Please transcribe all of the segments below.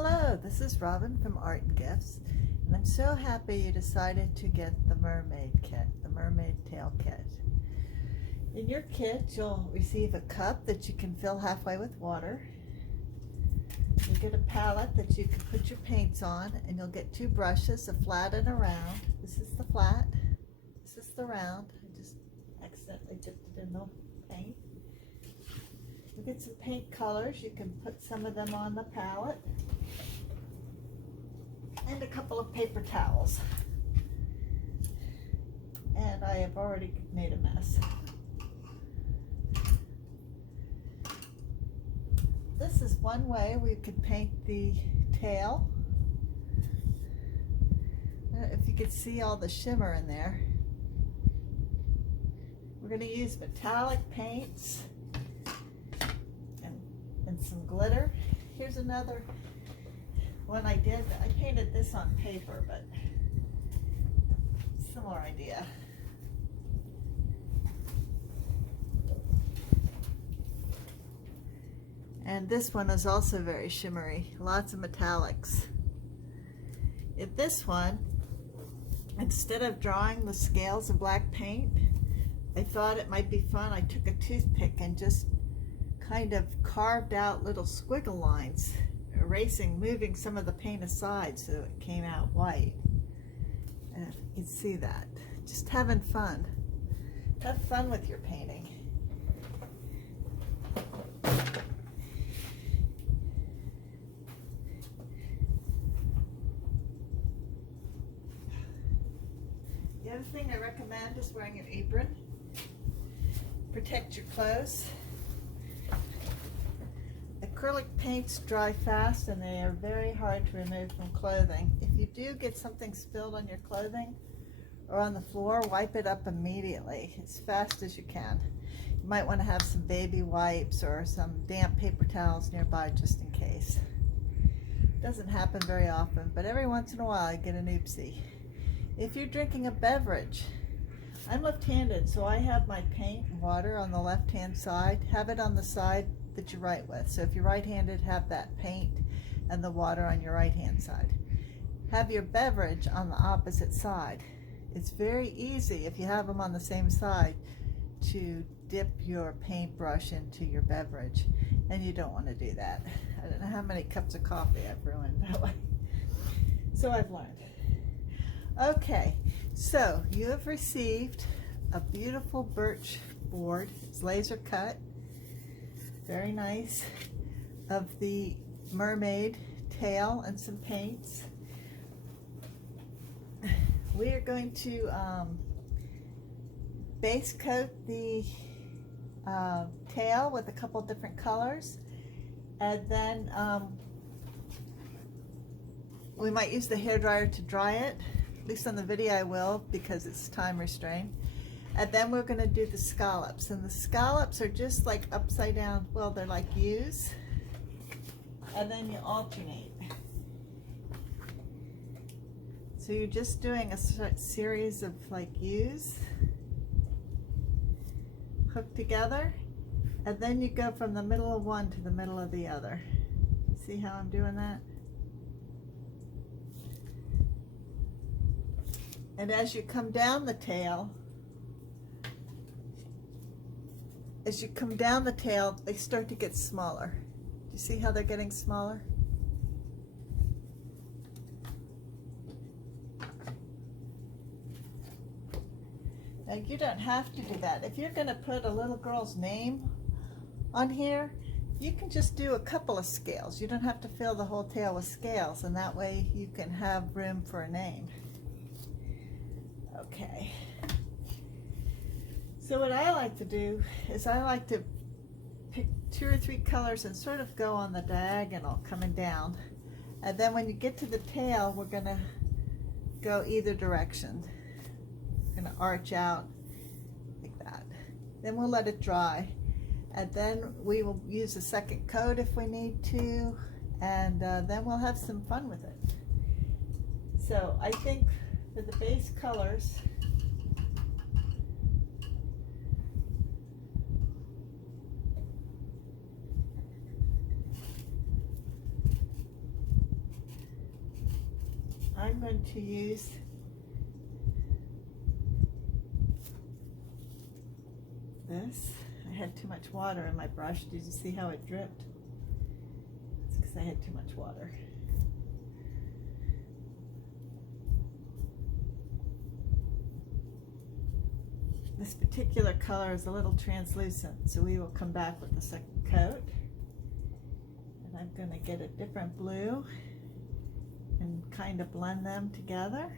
Hello, this is Robin from Art and Gifts, and I'm so happy you decided to get the Mermaid kit, the Mermaid Tail kit. In your kit, you'll receive a cup that you can fill halfway with water. You'll get a palette that you can put your paints on, and you'll get two brushes, a flat and a round. This is the flat, this is the round. I just accidentally dipped it in the paint. You'll get some paint colors. You can put some of them on the palette. And a couple of paper towels. And I have already made a mess. This is one way we could paint the tail. I don't know if you could see all the shimmer in there. We're going to use metallic paints and some glitter. Here's another one I did. I painted this on paper, but similar idea. And this one is also very shimmery, lots of metallics. In this one, instead of drawing the scales of black paint, I thought it might be fun. I took a toothpick and just kind of carved out little squiggle lines, moving some of the paint aside so it came out white. And if you can see that, just having fun. Have fun with your painting. The other thing I recommend is wearing an apron. Protect your clothes. Acrylic paints dry fast and they are very hard to remove from clothing. If you do get something spilled on your clothing or on the floor, wipe it up immediately as fast as you can. You might want to have some baby wipes or some damp paper towels nearby just in case. It doesn't happen very often, but every once in a while you get an oopsie. If you're drinking a beverage, I'm left-handed, so I have my paint and water on the left-hand side. Have it on the side that you write with. So if you're right-handed, have that paint and the water on your right-hand side. Have your beverage on the opposite side. It's very easy, if you have them on the same side, to dip your paintbrush into your beverage, and you don't want to do that. I don't know how many cups of coffee I've ruined that way. So I've learned. Okay, so you have received a beautiful birch board. It's laser cut. Very nice, of the mermaid tail and some paints. We are going to base coat the tail with a couple different colors, and then we might use the hairdryer to dry it. At least on the video I will, because it's time restrained. And then we're going to do the scallops, and the scallops are just like upside down, well, they're like U's, and then you alternate. So you're just doing a series of like U's hooked together, and then you go from the middle of one to the middle of the other. See how I'm doing that? And as you come down the tail, they start to get smaller. Do you see how they're getting smaller? Now you don't have to do that. If you're going to put a little girl's name on here, you can just do a couple of scales. You don't have to fill the whole tail with scales, and that way you can have room for a name. Okay. So what I like to do is I like to pick 2 or 3 colors and sort of go on the diagonal coming down. And then when you get to the tail, we're going to go either direction. We're going to arch out like that. Then we'll let it dry. And then we will use a second coat if we need to. And then we'll have some fun with it. So I think for the base colors, I'm going to use this. I had too much water in my brush. Did you see how it dripped? It's because I had too much water. This particular color is a little translucent, so we will come back with the second coat. And I'm going to get a different blue and kind of blend them together.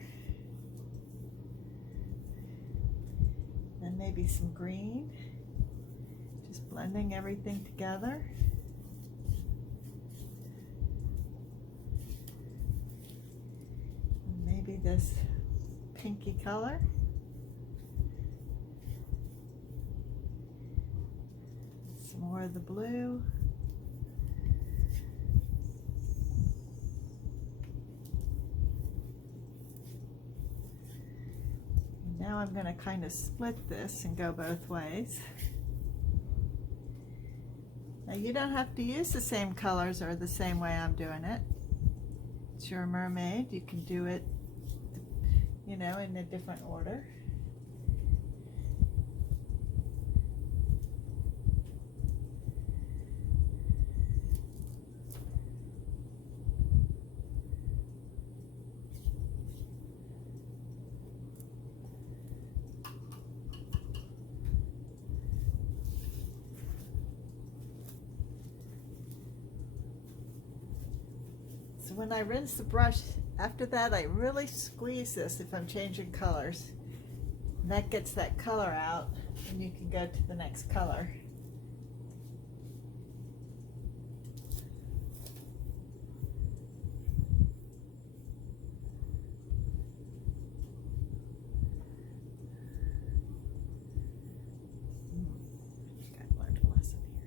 Then maybe some green, just blending everything together. And maybe this pinky color. Some more of the blue. Now I'm going to kind of split this and go both ways. Now you don't have to use the same colors or the same way I'm doing it. It's your mermaid. You can do it, you know, in a different order. So when I rinse the brush, after that I really squeeze this if I'm changing colors. And that gets that color out, and you can go to the next color. I think I've learned a lesson here.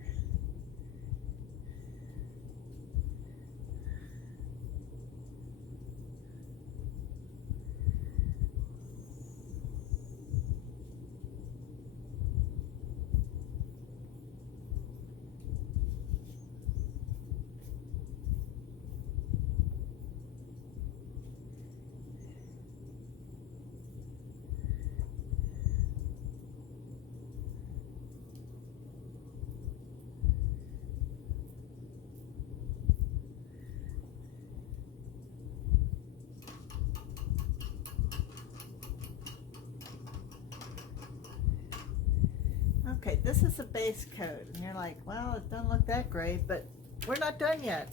Okay, this is a base coat, and you're like, well, it doesn't look that great, but we're not done yet.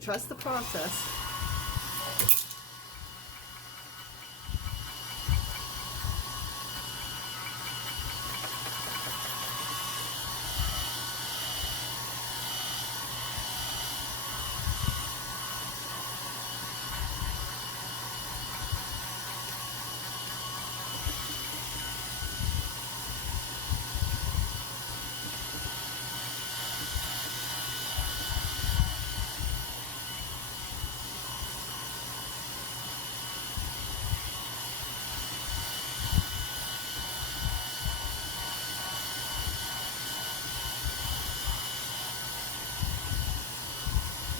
Trust the process.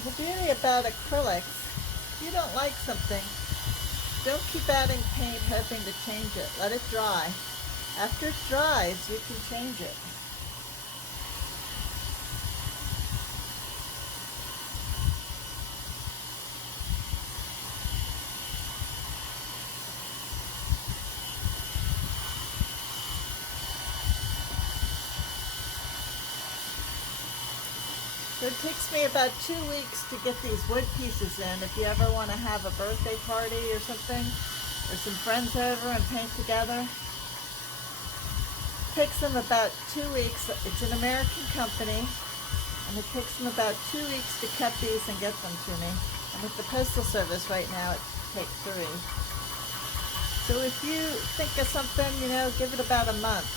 The beauty about acrylics, if you don't like something, don't keep adding paint hoping to change it. Let it dry. After it dries, you can change it. So it takes me about 2 weeks to get these wood pieces in. If you ever want to have a birthday party or something, or some friends over and paint together. It takes them about 2 weeks. It's an American company, and it takes them about 2 weeks to cut these and get them to me. And with the Postal Service right now, it takes 3. So if you think of something, you know, give it about a month.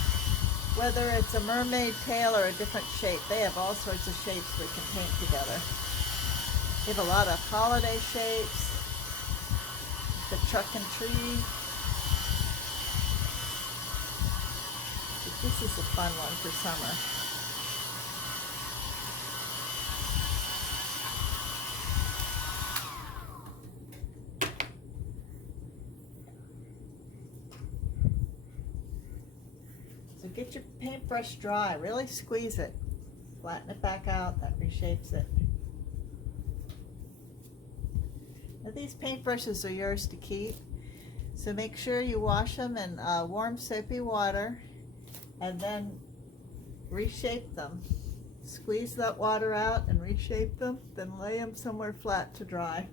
Whether it's a mermaid tail or a different shape, they have all sorts of shapes we can paint together. They have a lot of holiday shapes, the truck and tree. But this is a fun one for summer. Get your paintbrush dry, really squeeze it. Flatten it back out, that reshapes it. Now these paintbrushes are yours to keep, so make sure you wash them in warm soapy water and then reshape them. Squeeze that water out and reshape them, then lay them somewhere flat to dry.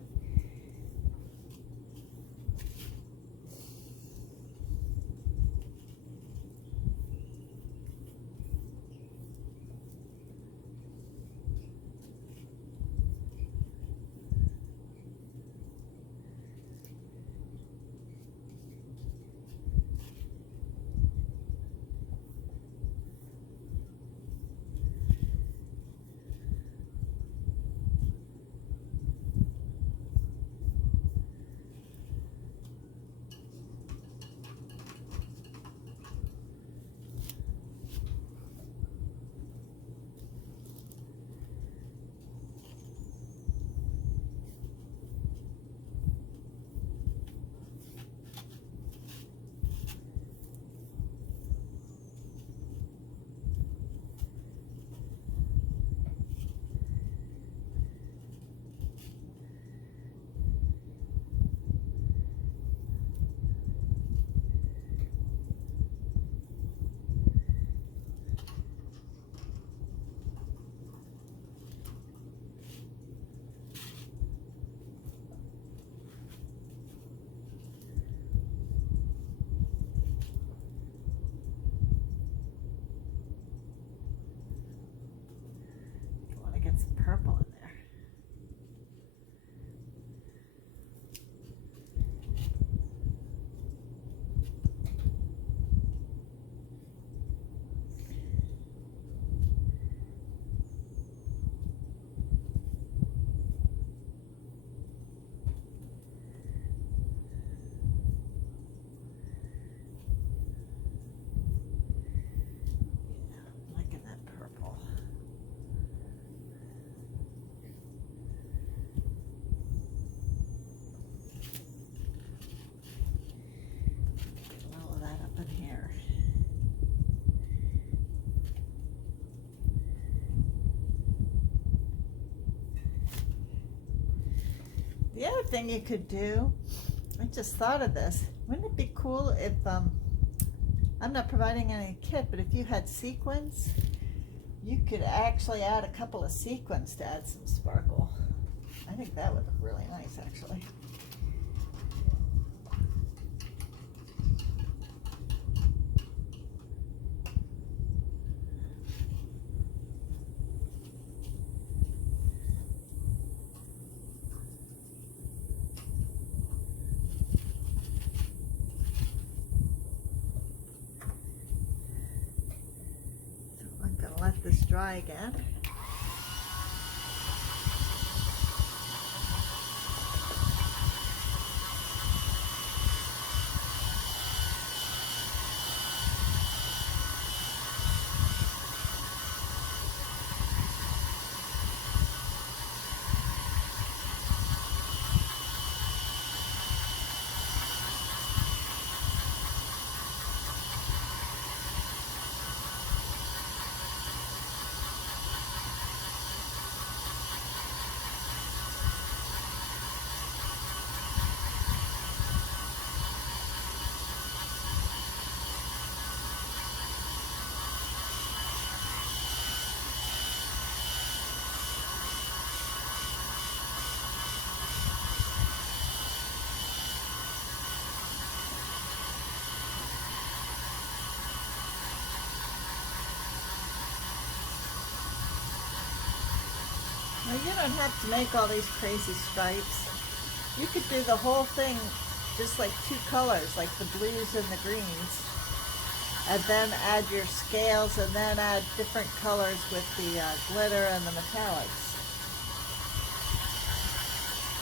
Get some purple in there. Liking that purple. The other thing you could do, I just thought of this, wouldn't it be cool if, I'm not providing any kit, but if you had sequins, you could actually add a couple of sequins to add some sparkle. I think that would look really nice, actually. Let this dry again. Now you don't have to make all these crazy stripes. You could do the whole thing just like two colors, like the blues and the greens, and then add your scales and then add different colors with the glitter and the metallics.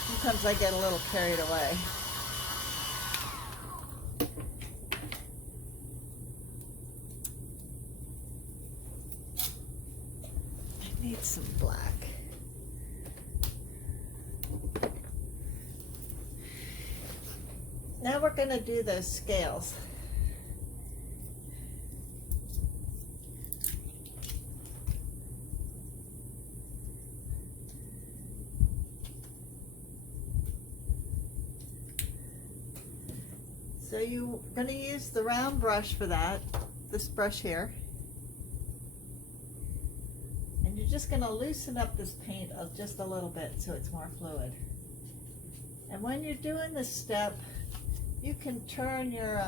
Sometimes I get a little carried away. I need some black. Now we're going to do those scales. So you're going to use the round brush for that, this brush here. And you're just going to loosen up this paint just a little bit so it's more fluid. And when you're doing this step, you can turn your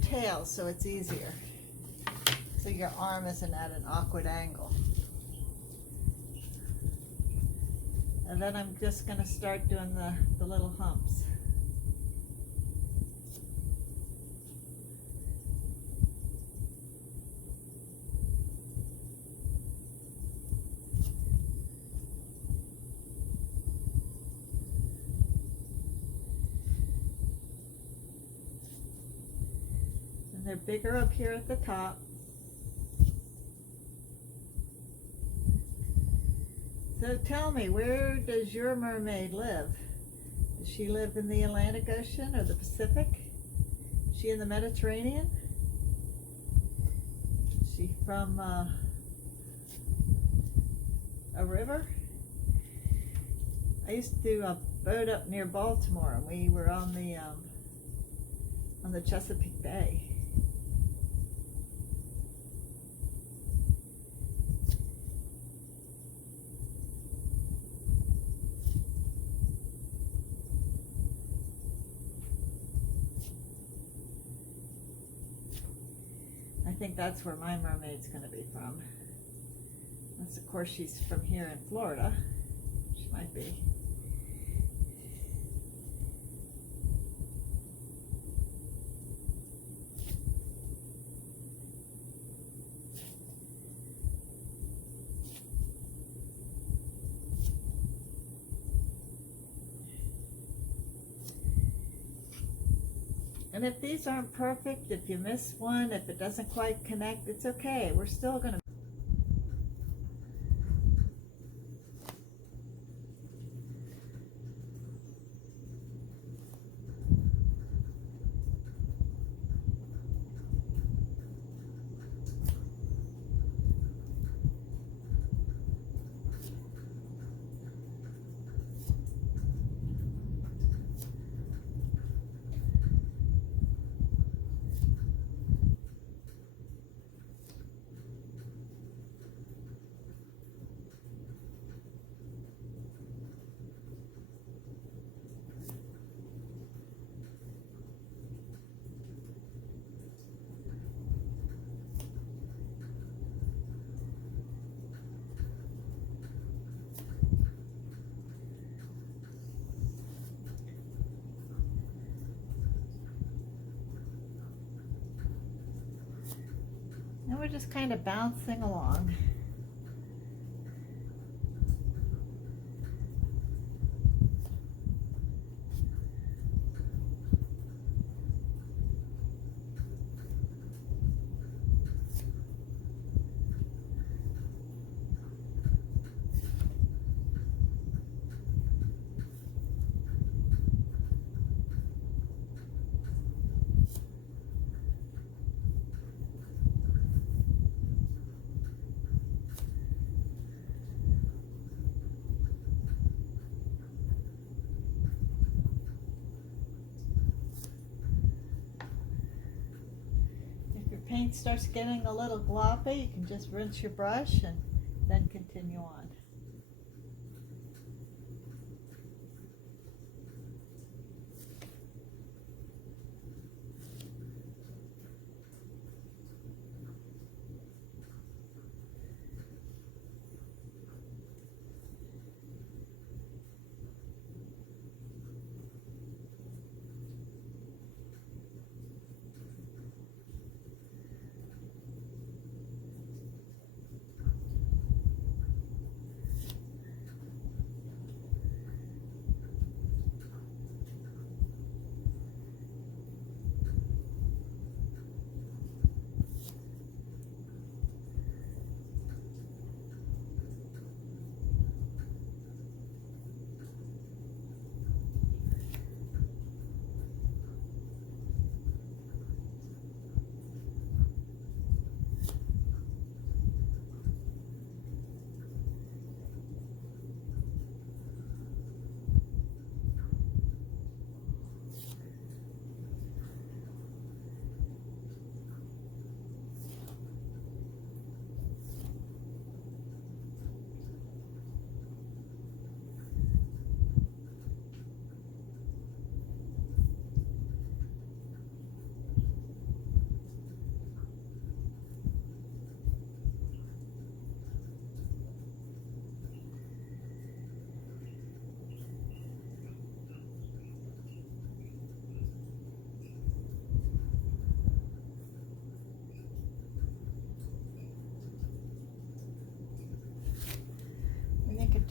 tail so it's easier. So your arm isn't at an awkward angle. And then I'm just going to start doing the little humps. And they're bigger up here at the top. So tell me, where does your mermaid live? Does she live in the Atlantic Ocean or the Pacific? Is she in the Mediterranean? Is she from a river? I used to boat up near Baltimore, and we were on the Chesapeake Bay. I think that's where my mermaid's going to be from. Unless, of course, she's from here in Florida. She might be. And if these aren't perfect, if you miss one, if it doesn't quite connect, it's okay. We're still going to. And we're just kind of bouncing along. Paint starts getting a little gloppy, you can just rinse your brush and then continue on.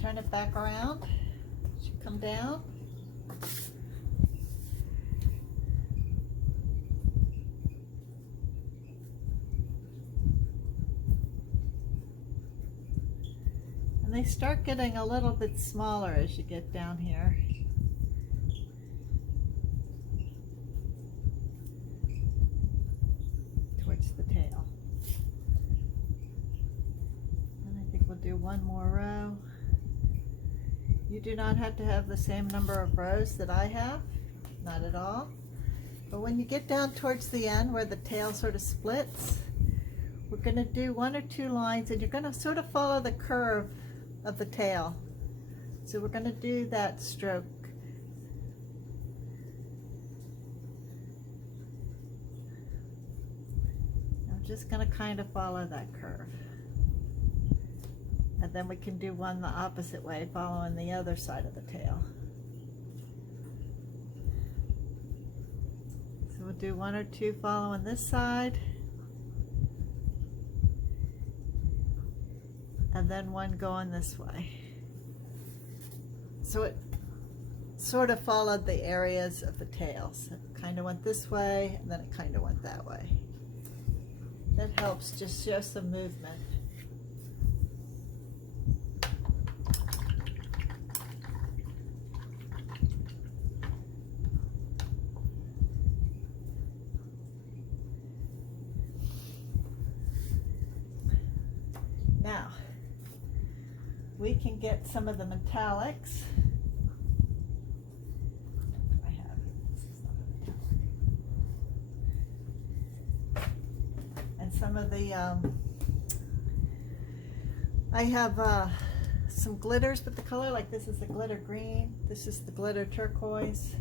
turn it back around. It should come down. And they start getting a little bit smaller as you get down here. Towards the tail. And I think we'll do one more row. You do not have to have the same number of rows that I have, not at all. But when you get down towards the end where the tail sort of splits, we're going to do 1 or 2 lines, and you're going to sort of follow the curve of the tail. So we're going to do that stroke. I'm just going to kind of follow that curve. And then we can do one the opposite way, following the other side of the tail. So we'll do 1 or 2 following this side. And then one going this way. So it sort of followed the areas of the tails. It kind of went this way, and then it kind of went that way. That helps just show some movement. Now, we can get some of the metallics. I have this is not a metallic. And some of the I have some glitters with the color, like this is the glitter green, this is the glitter turquoise.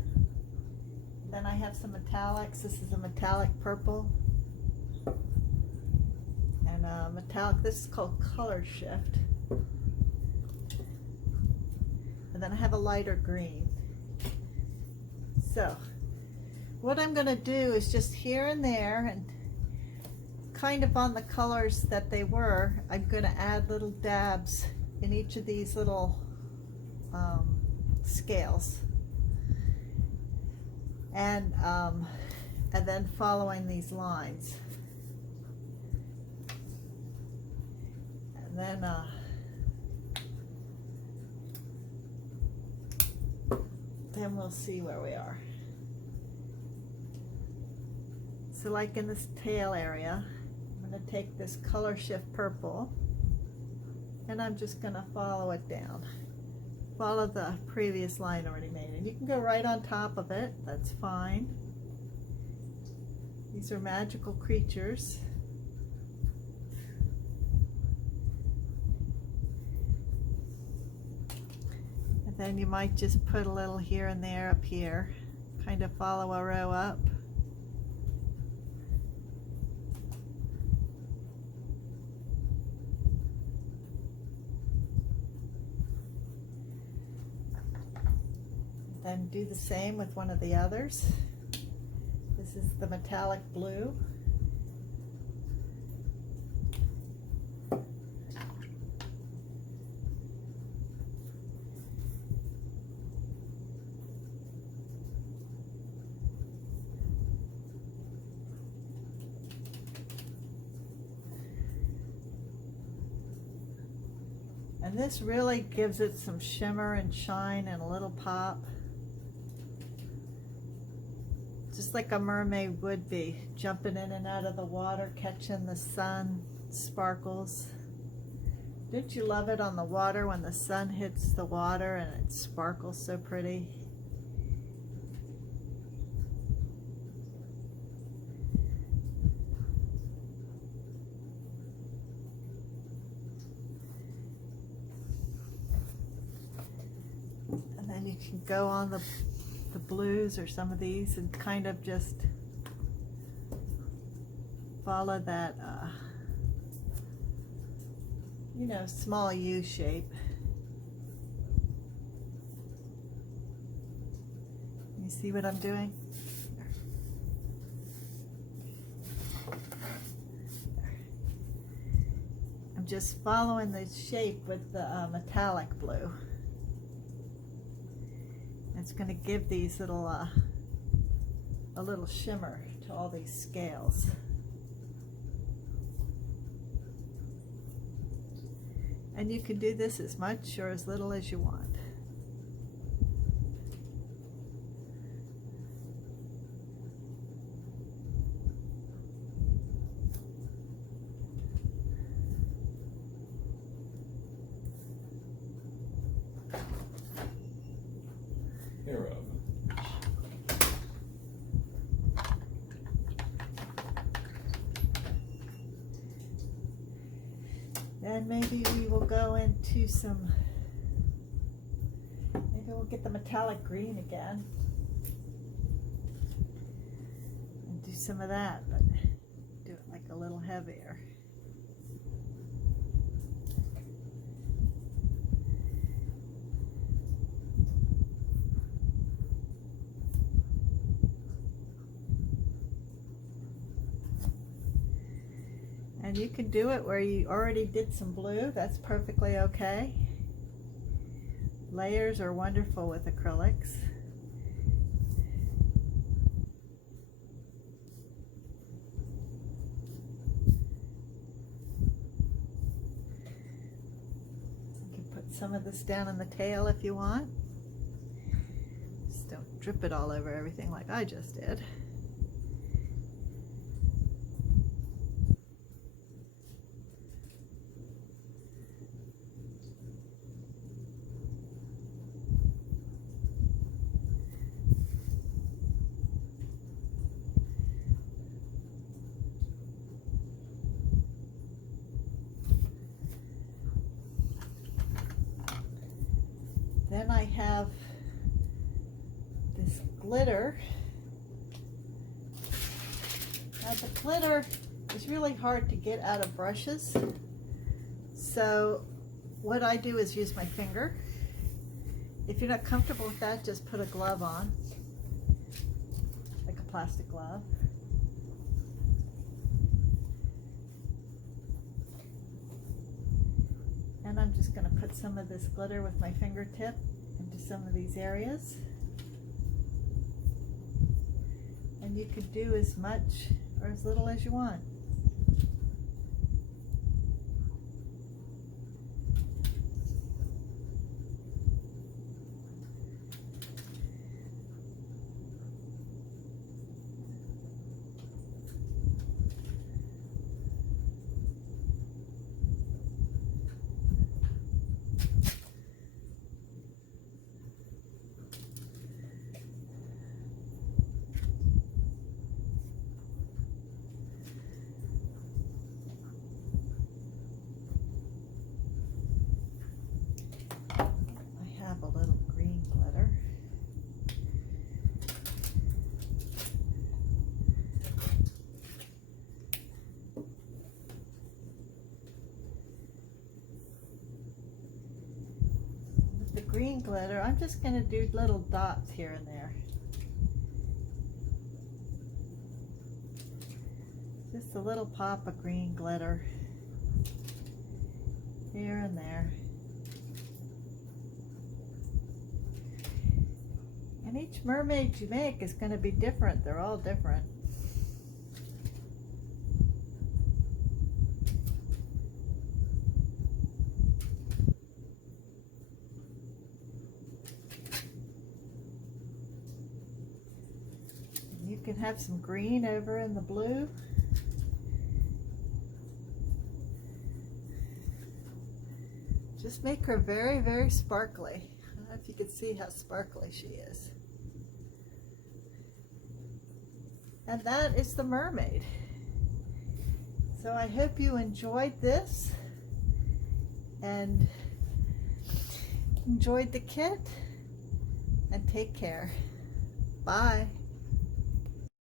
Then I have some metallics. This is a metallic purple. And metallic, this is called color shift. And then I have a lighter green. So what I'm going to do is just here and there, and kind of on the colors that they were, I'm going to add little dabs in each of these little scales, and then following these lines, and then we'll see where we are. So like in this tail area, I'm going to take this color shift purple, and I'm just going to follow it down. Follow the previous line already made. And you can go right on top of it, that's fine. These are magical creatures. And then you might just put a little here and there up here. Kind of follow a row up. Then do the same with one of the others. This is the metallic blue. And this really gives it some shimmer and shine and a little pop. Just like a mermaid would be, jumping in and out of the water, catching the sun, sparkles. Don't you love it on the water when the sun hits the water and it sparkles so pretty? And then you can go on the blues or some of these and kind of just follow that you know, small U shape. You see what I'm doing? I'm I'm just following the shape with the metallic blue. It's going to give these little a little shimmer to all these scales. And you can do this as much or as little as you want. Hero. Then maybe we will go into some, maybe we'll get the metallic green again and do some of that, but do it like a little heavier. And you can do it where you already did some blue. That's perfectly okay. Layers are wonderful with acrylics. You can put some of this down in the tail if you want. Just don't drip it all over everything like I just did. Then I have this glitter. Now the glitter is really hard to get out of brushes. So what I do is use my finger. If you're not comfortable with that, just put a glove on, like a plastic glove. And I'm just going to put some of this glitter with my fingertip into some of these areas. And you could do as much or as little as you want. A little green glitter. With the green glitter, I'm just going to do little dots here and there. Just a little pop of green glitter here and there. And each mermaid you make is going to be different. They're all different. And you can have some green over in the blue. Just make her very, very sparkly. I don't know if you can see how sparkly she is. And that is the mermaid. So I hope you enjoyed this and enjoyed the kit, and take care. Bye.